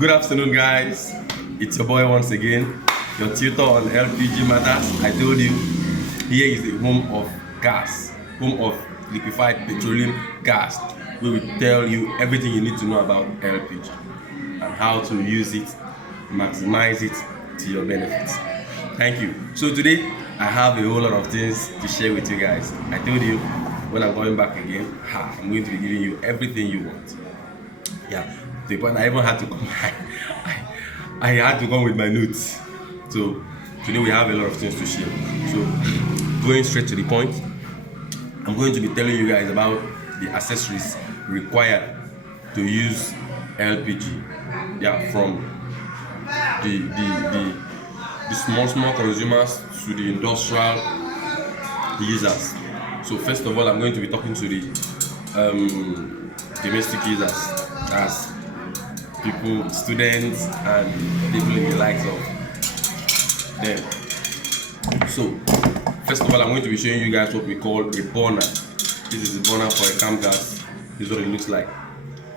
Good afternoon, guys. It's your boy once again, your tutor on LPG matters. I told you, here is the home of gas, home of liquefied petroleum gas, where we tell you everything you need to know about LPG and how to use it, maximize it to your benefits. Thank you. So today, I have a whole lot of things to share with you guys. I told you, when I'm going back again, I'm going to be giving you everything you want. Yeah, to the point I even had to come. I had to come with my notes. So today we have a lot of things to share. So going straight to the point, I'm going to be telling you guys about the accessories required to use LPG. Yeah, from the small consumers to the industrial users. So first of all, I'm going to be talking to the domestic users, as people, students, and people in the likes of them. So first of all, I'm going to be showing you guys what we call a burner. This is a burner for a camp gas. This is what it looks like.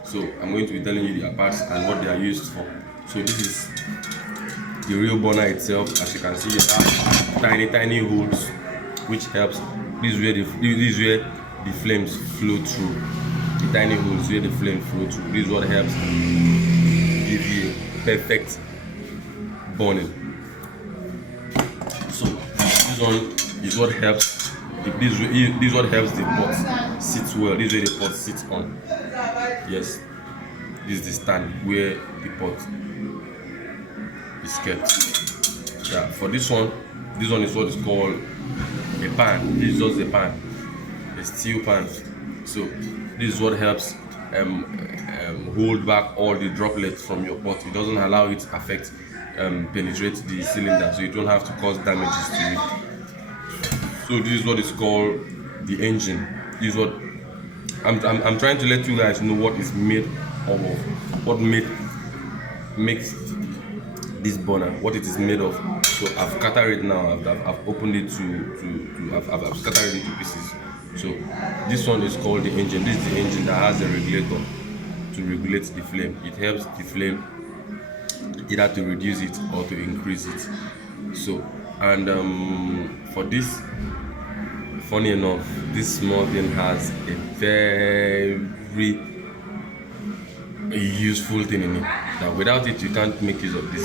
So I'm going to be telling you their parts and what they are used for. So this is the real burner itself. As you can see, it has tiny holes, which helps. This is where the flames flow through. The tiny holes where the flame flow through. This is what helps give you perfect burning. So this one is what helps. This is what helps the pot sit well. This is where the pot sits on. Yes, this is the stand where the pot is kept. Yeah, for this one is what is called a pan. This is just a pan, a steel pan. So this is what helps hold back all the droplets from your pot. It doesn't allow it to affect, penetrate the cylinder, so you don't have to cause damages to it. So this is what is called the engine. This is what I'm trying to let you guys know what is made of, what makes this burner, what it is made of. So I've scattered it now. I've opened it I've scattered it into pieces. So this one is called the engine. This is the engine that has a regulator to regulate the flame. It helps the flame either to reduce it or to increase it. So, and for this, funny enough, this small thing has a very useful thing in it, that without it you can't make use of this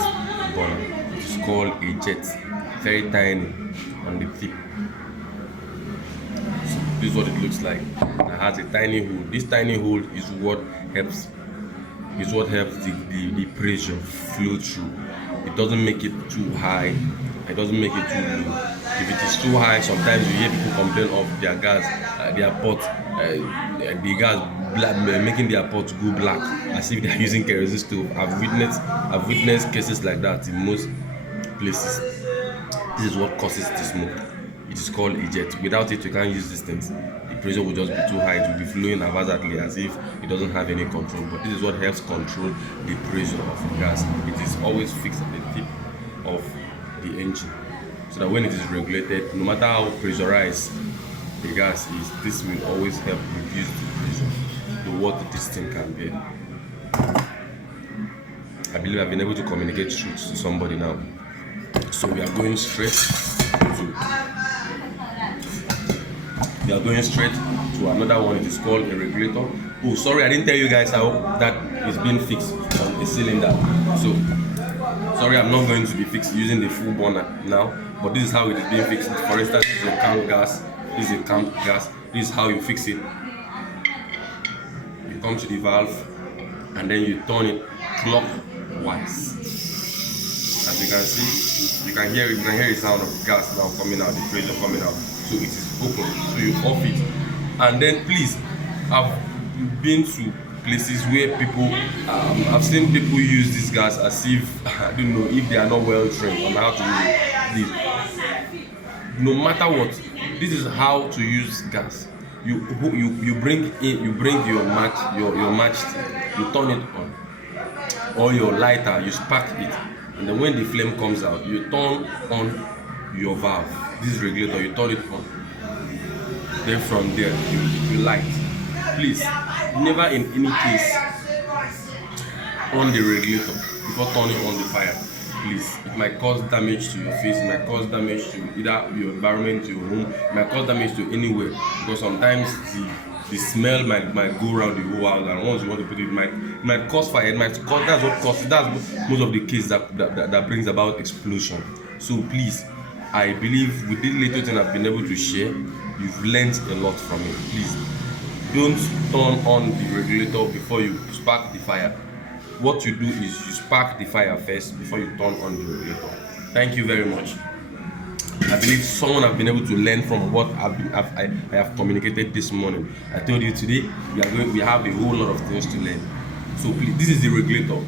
burner. It is called a jet, very tiny on the tip. So this is what it looks like. It has a tiny hole. This tiny hole is what helps the pressure flow through. It doesn't make it too high, it doesn't make it too low. If it is too high, sometimes you hear people complain of their gas, their pot, the gas making their pot go black, as if they are using kerosene stove. I've witnessed cases like that in most places. This is what causes the smoke. It is called a jet. Without it, you can't use these things. The pressure will just be too high. It will be flowing haphazardly as if it doesn't have any control. But this is what helps control the pressure of the gas. It is always fixed at the tip of the engine, so that when it is regulated, no matter how pressurized the gas is, this will always help reduce the pressure to what this thing can bear. I believe I've been able to communicate truth to somebody now. So we are going straight to another one. It is called a regulator. Oh, sorry, I didn't tell you guys how that is being fixed on a cylinder. So sorry, I'm not going to be fixed using the full burner now, but this is how it is being fixed. For instance, this is a camp gas. This is a camp gas. This is how you fix it. You come to the valve and then you turn it clockwise. As you can see, you can hear the sound of gas now coming out, the pressure coming out. So it is open. So you off it, and then please, I've been to places where people, I've seen people use this gas as if I don't know if they are not well trained on how to use this. No matter what, this is how to use gas. You bring your match, you turn it on, or your lighter, you spark it, and then when the flame comes out, you turn on your valve. This is regulator, you turn it on. Then from there, you light. Please, never in any case on the regulator before turning on the fire. Please, it might cause damage to your face, it might cause damage to either your environment, your home, it might cause damage to anywhere, because sometimes the smell might go around the whole house, and once you want to put it, it might cause fire. It might cause, that's most of the case that brings about explosion. So please, I believe with this little thing I've been able to share, you've learned a lot from it. Please don't turn on the regulator before you spark the fire. What you do is you spark the fire first before you turn on the regulator. Thank you very much. I believe someone have been able to learn from what I have communicated this morning. I told you today we have a whole lot of things to learn. So please, this is the regulator.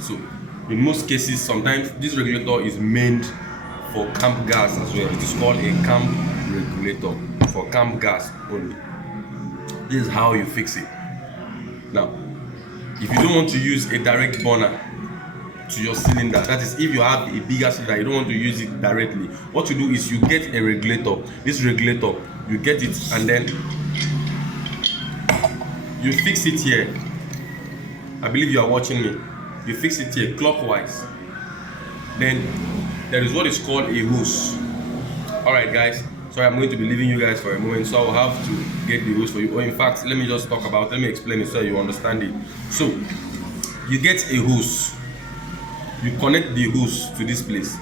So in most cases, sometimes this regulator is meant for camp gas as well. It is called a camp regulator for camp gas only. This is how you fix it. Now, if you don't want to use a direct burner to your cylinder, that is, if you have a bigger cylinder, you don't want to use it directly, what you do is you get a regulator. This regulator, you get it, and then you fix it here. I believe you are watching me. You fix it here clockwise. Then there is what is called a hose. Alright guys, sorry, I'm going to be leaving you guys for a moment, so I'll have to get the hose for you. Or in fact, let me explain it so you understand it. So you get a hose, you connect the hose to this place.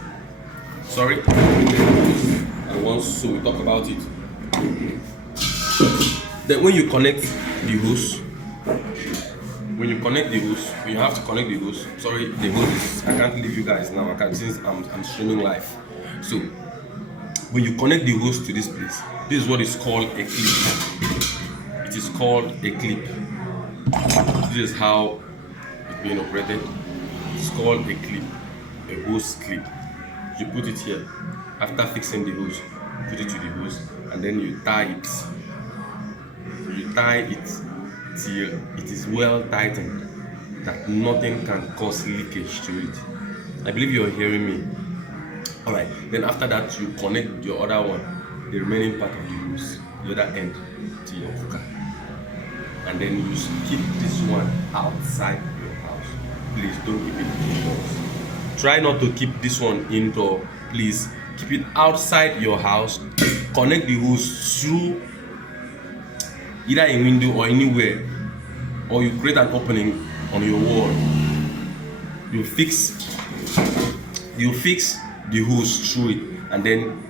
Sorry, and once, so we talk about it. Then when you connect the hose, you have to connect the hose. Sorry, the hose is, I can't leave you guys now, since I'm streaming live. So when you connect the hose to this place, this is what is called a clip. It is called a clip. This is how it's being operated. It's called a clip, a hose clip. You put it here. After fixing the hose, you put it to the hose, and then you tie it. You tie it till it is well tightened, that nothing can cause leakage to it. I believe you're hearing me. Alright, then after that you connect your other one, the remaining part of the hose, the other end, to your cooker, and then you keep this one outside your house. Please don't keep it indoors. Try not to keep this one indoor. Please keep it outside your house. Connect the hose through either a window or anywhere, or you create an opening on your wall. You fix the hose through it, and then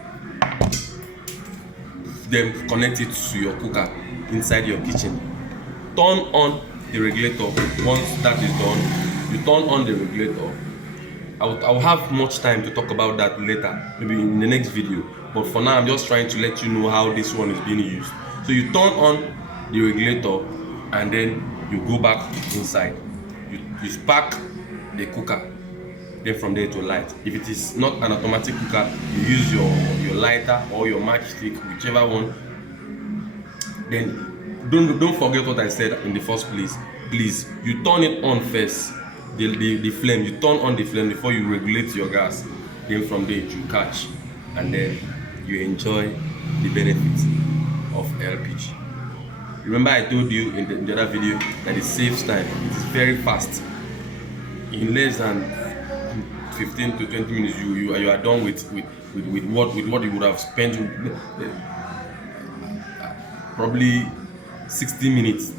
connect it to your cooker inside your kitchen. Turn on the regulator. Once that is done, you turn on the regulator. I'll have much time to talk about that later, maybe in the next video, but for now I'm just trying to let you know how this one is being used. So you turn on the regulator, and then you go back inside. You spark the cooker. Then from there to light. If it is not an automatic cooker, you use your lighter or your matchstick, whichever one. Then don't forget what I said in the first place. Please, you turn it on first. The flame, you turn on the flame before you regulate your gas. Then from there you catch, and then you enjoy the benefits of LPG. Remember I told you in the other video that it saves time. It is very fast. In less than 15 to 20 minutes you are done with what you would have spent probably 60 minutes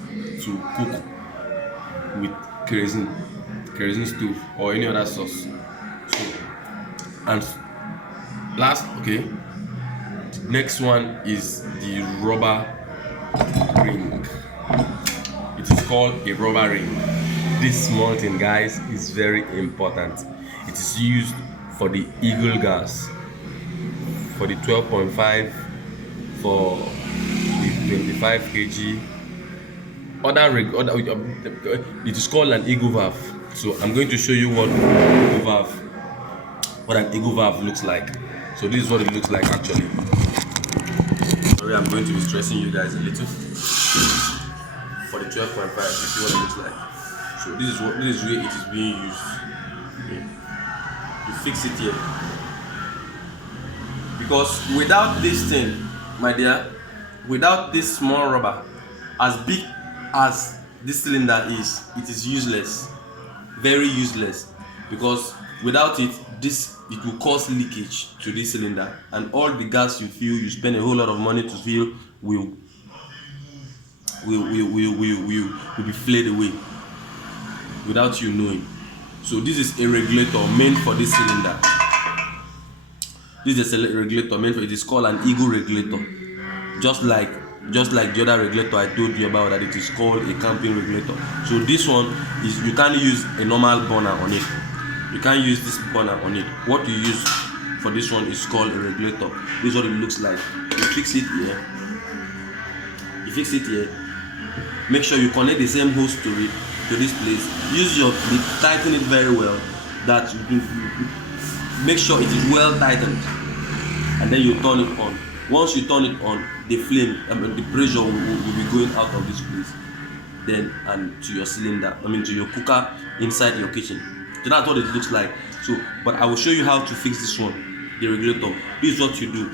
to cook with kerosene stove or any other sauce. So, and next one is the rubber ring. It is called a rubber ring. This small thing, guys, is very important. It is used for the Eagle gas, for the 12.5, for the 25 kg. It is called an Eagle valve. So I'm going to show you what an Eagle valve looks like. So this is what it looks like actually. Sorry, I'm going to be stressing you guys a little. For the 12.5, you see what it looks like. So this is where it is being used. Okay. You fix it here, because without this thing, my dear, without this small rubber, as big as this cylinder is, it is useless. very useless, because without it, it will cause leakage to this cylinder, and all the gas you spend a whole lot of money to fill will be flayed away without you knowing. So this is a regulator meant for this cylinder. This is a regulator meant for it. Is called an Eagle regulator, just like the other regulator I told you about, that it is called a camping regulator. So this one is, you can't use a normal burner on it. You can't use this burner on it. What you use for this one is called a regulator. This is what it looks like. You fix it here. Make sure you connect the same hose to it, to this place. Use your clip, tighten it very well. That you make sure it is well tightened, and then you turn it on. Once you turn it on, the flame, the pressure will be going out of this place, then and to your cylinder, to your cooker inside your kitchen. So that's what it looks like. So, but I will show you how to fix this one, the regulator. This is what you do.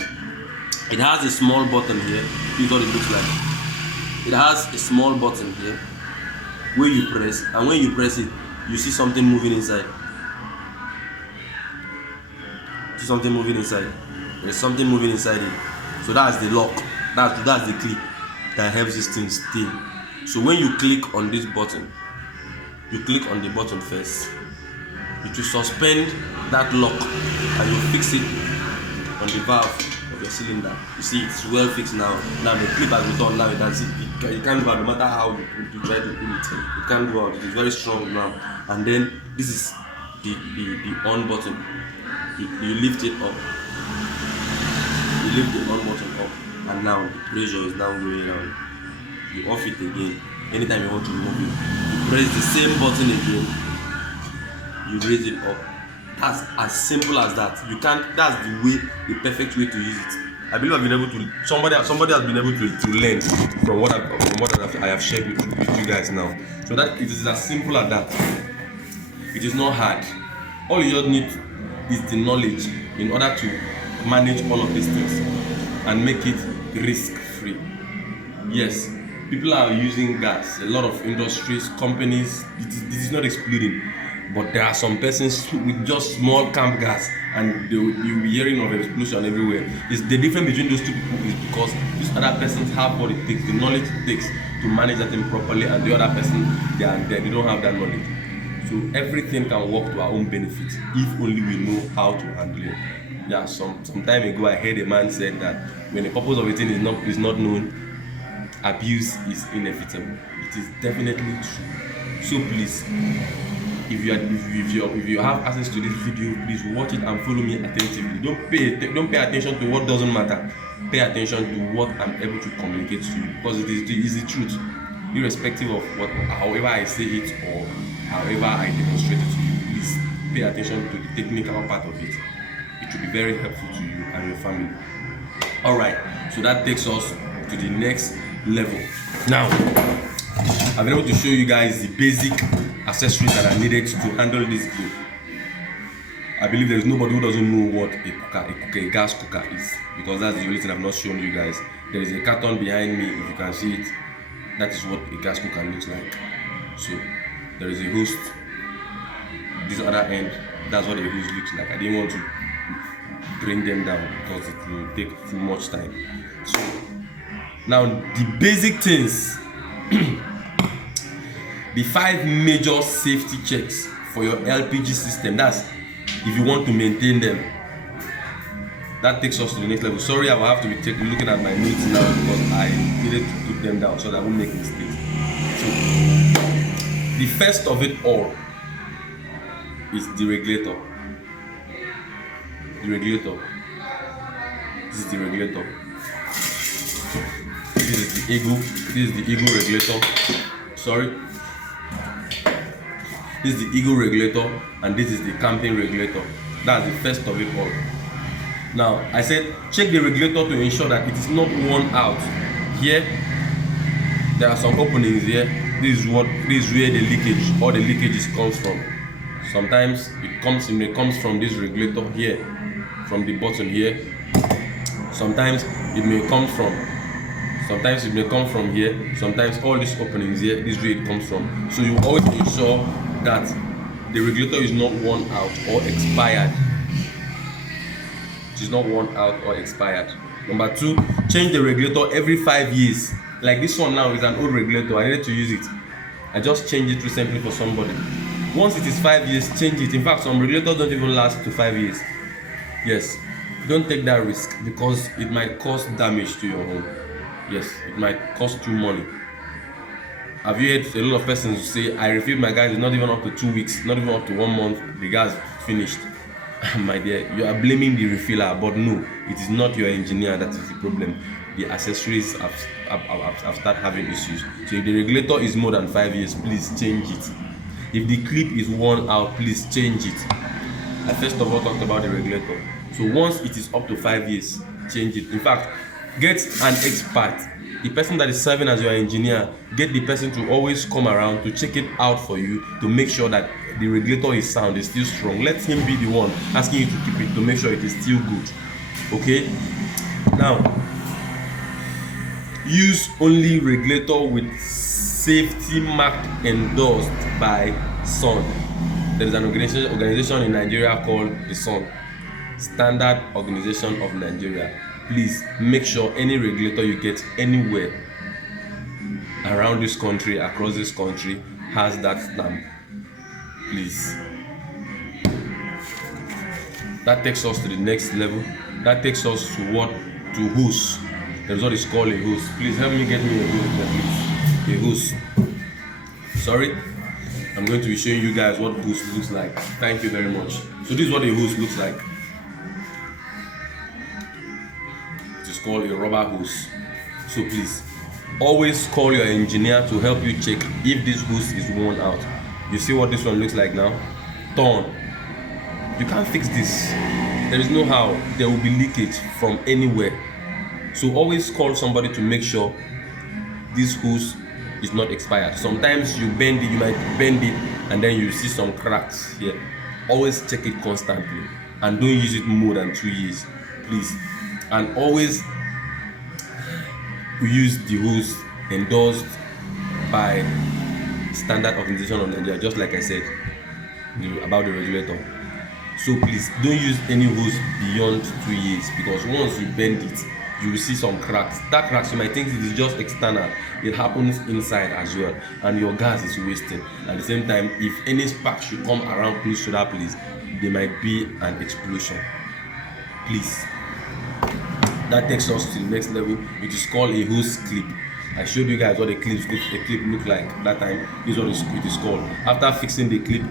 It has a small button here. This is what it looks like. It has a small button here where you press, and when you press it, you see something moving inside. See something moving inside. There's something moving inside it. So that's the lock. That's the clip that helps this thing stay. So when you click on this button, you click on the button first. It will suspend that lock, and you fix it on the valve of your cylinder. You see, it's well fixed now. Now the clip has been done. Now you can see it can't go out, no matter how you try to pull it. It can't go out. It is very strong now. And then this is the on button. You lift it up. You lift the on button up, and now the pressure is now going down. You off it again. Anytime you want to remove it, you press the same button again. You raise it up. That's as simple as that. You can't. That's the perfect way to use it. I believe I've been able to. Somebody has been able to learn from what I have shared with you guys now. So that it is as simple as that. It is not hard. All you just need is the knowledge in order to manage all of these things and make it risk-free. Yes, people are using gas. A lot of industries, companies. This is not excluding. But there are some persons with just small camp gas, and you'll be hearing of explosion everywhere. The difference between those two people is because these other persons have what it takes, the knowledge it takes to manage that thing properly, and the other person, they don't have that knowledge. So everything can work to our own benefit if only we know how to handle it. Yeah, some time ago I heard a man said that when the purpose of a thing is not known, abuse is inevitable. It is definitely true. So please, if you have access to this video, please watch it and follow me attentively. Don't pay attention to what doesn't matter. Pay attention to what I'm able to communicate to you, because it is the truth, irrespective of however I say it or however I demonstrate it to you. Please pay attention to the technical part of it. It will be very helpful to you and your family. Alright, so that takes us to the next level. Now, I've been able to show you guys the basic accessories that are needed to handle this game. I believe there is nobody who doesn't know what a gas cooker is, because that's the only thing I've not shown you guys. There is a carton behind me. If you can see it, that is what a gas cooker looks like. So there is a host. This other end, that's what a host looks like. I didn't want to bring them down because it will take too much time. So now the basic things. The 5 major safety checks for your LPG system. That's if you want to maintain them. That takes us to the next level. Sorry, I will have to be looking at my notes now because I needed to put them down so that I won't make mistakes. So the first of it all is the regulator. The regulator. This is the regulator. This is the Eagle. This is the Eagle regulator. Sorry. This is the Eagle regulator, and this is the camping regulator. That's the first of it all. Now, I said check the regulator to ensure that it is not worn out. Here, there are some openings here. This is where the leakage, all the leakages comes from. Sometimes it comes from this regulator here, from the button here. Sometimes it may come from here. Sometimes all these openings here, this is where it comes from. So you always ensure that the regulator is not worn out or expired. It is not worn out or expired. Number 2, change the regulator every 5 years. Like this one now is an old regulator. I needed to use it. I just changed it recently for somebody. Once it is 5 years, change it. In fact, some regulators don't even last to 5 years. Yes, don't take that risk because it might cause damage to your home. Yes, it might cost you money. Have you heard a lot of persons say, I refilled my gas, it's not even up to 2 weeks, not even up to 1 month, the gas finished. My dear, you are blaming the refiller, but no, it is not your engineer that is the problem. The accessories have started having issues. So if the regulator is more than 5 years, please change it. If the clip is worn out, please change it. I first of all talked about the regulator. So once it is up to 5 years, change it. In fact, get an expert. The person that is serving as your engineer, get the person to always come around to check it out for you to make sure that the regulator is sound, is still strong. Let him be the one asking you to keep it to make sure it is still good. Okay? Now, use only regulator with safety mark endorsed by SON. There is an organization in Nigeria called the SON, Standard Organization of Nigeria. Please make sure any regulator you get anywhere around this country, across this country, has that stamp. Please. That takes us to the next level. That takes us to what? To hose. There's what is called a hose. Please help me get me a hose, please. A hose. Sorry. I'm going to be showing you guys what hose looks like. Thank you very much. So this is what a hose looks like. It is called a rubber hose. So please, always call your engineer to help you check if this hose is worn out. You see what this one looks like now? Torn. You can't fix this. There is no how. There will be leakage from anywhere. So always call somebody to make sure this hose is not expired. Sometimes you bend it, you might bend it and then you see some cracks here. Always check it constantly and don't use it more than 2 years, please. And always use the hose endorsed by Standard Organization of Nigeria, just like I said about the regulator. So please don't use any hose beyond 2 years because once you bend it, you will see some cracks. That cracks, you might think it is just external. It happens inside as well, and your gas is wasting. At the same time, if any spark should come around close to that place, there might be an explosion. Please. That takes us to the next level. It is called a hose clip. I showed you guys what a clip looked like that time. This is what it is called. After fixing the clip,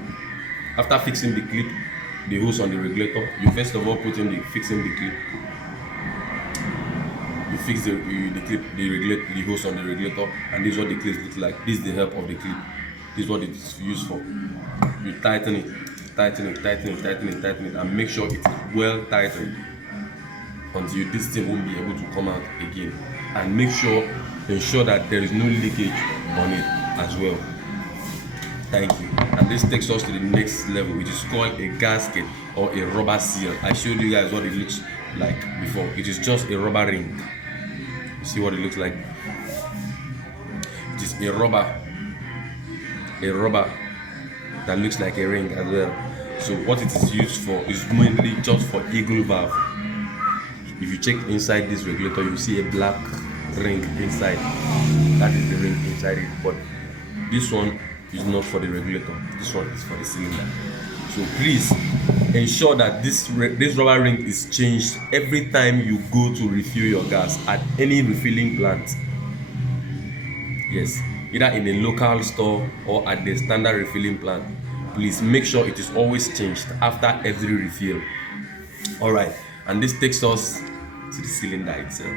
the hose on the regulator, you first of all put in fixing the clip. You fix the hose on the regulator, and this is what the clip looks like. This is the help of the clip. This is what it is used for. You tighten it, and make sure it is well tightened until this thing won't be able to come out again. And ensure that there is no leakage on it as well. Thank you. And this takes us to the next level, which is called a gasket or a rubber seal. I showed you guys what it looks like before. It is just a rubber ring. You see what it looks like? It is a rubber that looks like a ring as well. So what it is used for is mainly just for eagle valve. If you check inside this regulator, you see a black ring inside. That is the ring inside it. But this one is not for the regulator. This one is for the cylinder. So please ensure that this rubber ring is changed every time you go to refill your gas at any refilling plant. Yes, either in a local store or at the standard refilling plant. Please make sure it is always changed after every refill. Alright, and this takes us to the cylinder itself.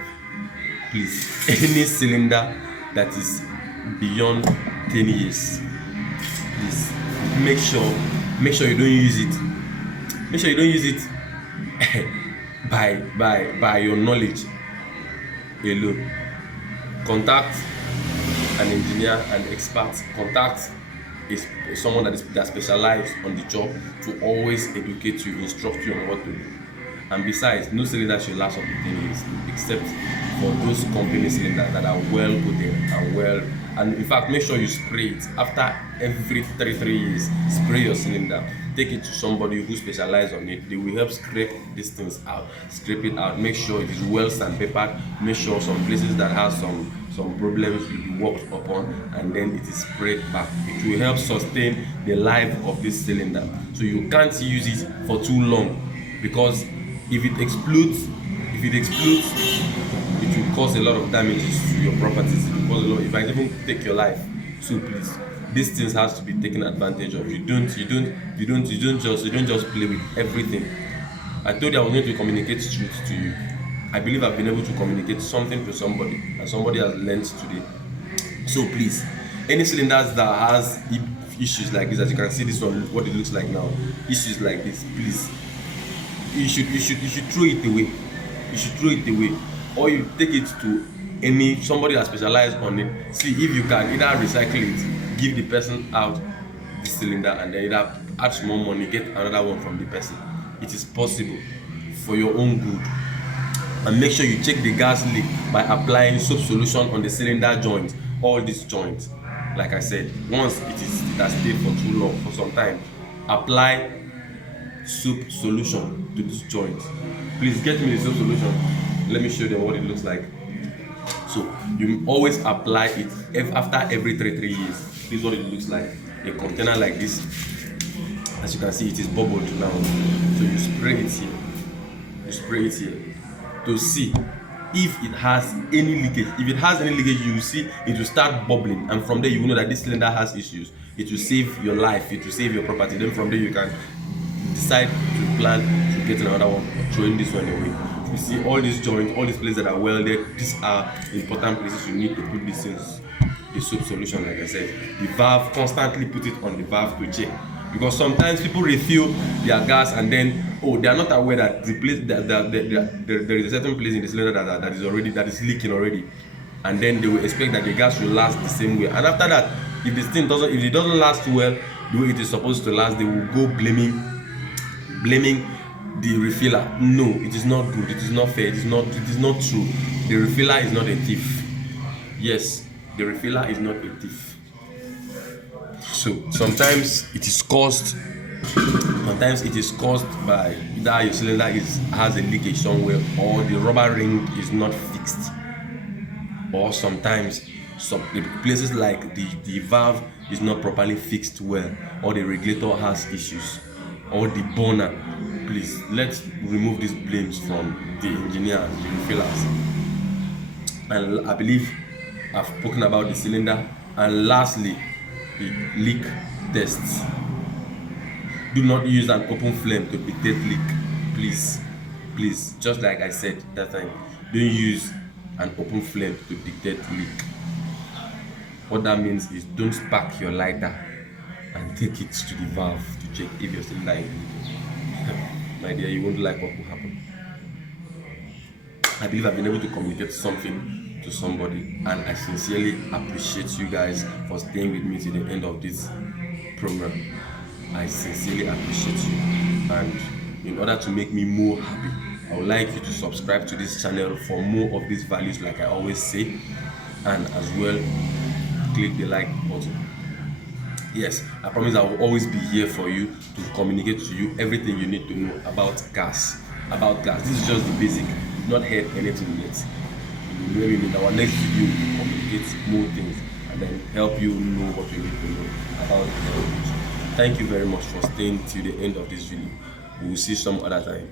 Please, any cylinder that is beyond 10 years, please make sure you don't use it. Make sure you don't use it by your knowledge alone. Contact an engineer, an expert. Contact someone that specializes on the job to always educate you, instruct you on what to do. And besides, no cylinder should last up to 10 years, except for those company cylinders that are well put in and well And in fact, make sure you spray it after every 3 years. Spray your cylinder, take it to somebody who specializes on it. They will help scrape these things out, scrape it out, make sure it is well sandpapered, make sure some places that have some problems will be worked upon, and then it is sprayed back. It will help sustain the life of this cylinder, so you can't use it for too long, because if it explodes, it will cause a lot of damages to your properties. It will cause a lot, it might even take your life. So please, these things has to be taken advantage of. You don't just play with everything. I told you I was going to communicate truth to you. I believe I've been able to communicate something to somebody, and somebody has learned today. So please, any cylinders that has issues like this, as you can see this one, what it looks like now, issues like this, please, you should throw it away. You should throw it away, or you take it to somebody that specializes on it. See if you can either recycle it, give the person out the cylinder, and then either add some more money, get another one from the person. It is possible for your own good. And make sure you check the gas leak by applying soap solution on the cylinder joint, all these joints. Like I said, once it has stayed for too long, for some time, apply soap solution to this joint. Please get me the soap solution. Let me show them what it looks like. So you always apply it after every 3 years. This is what it looks like. A container like this. As you can see, it is bubbled now. So you spray it here. You spray it here to see if it has any leakage. If it has any leakage, you will see it will start bubbling, and from there you will know that this cylinder has issues. It will save your life, it will save your property. Then from there you can decide to plan to get another one or throwing this one away. You see all these joints, all these places that are welded, these are important places you need to put these things. The soap solution, like I said, the valve, constantly put it on the valve to check. Because sometimes people refill their gas and then they are not aware that the place there is a certain place in the cylinder that is leaking already, and then they will expect that the gas will last the same way. And after that, if it doesn't last well the way it is supposed to last, they will go blaming the refiller. No, it is not good. It is not fair. It is not true. The refiller is not a thief. Yes, the refiller is not a thief. So sometimes it is caused by either your cylinder has a leakage somewhere, or the rubber ring is not fixed, or sometimes some places like the valve is not properly fixed well, or the regulator has issues, or the burner. Please, let's remove these blames from the engineer and the refillers. And I believe I've spoken about the cylinder. And lastly, the leak tests. Do not use an open flame to detect leak. Please, just like I said that time, don't use an open flame to detect leak. What that means is don't spark your lighter and take it to the valve to check if you're still lying. My dear, you won't like what will happen. I believe I've been able to communicate something to somebody, and I sincerely appreciate you guys for staying with me to the end of this program. I sincerely appreciate you, and in order to make me more happy, I would like you to subscribe to this channel for more of these values, like I always say, and as well click the like button. Yes, I promise I will always be here for you to communicate to you everything you need to know about gas. This is just the basic. You've not heard anything yet. Maybe in our next video we will communicate more things and then help you know what you need to know about technology. Thank you very much for staying till the end of this video. We will see you some other time.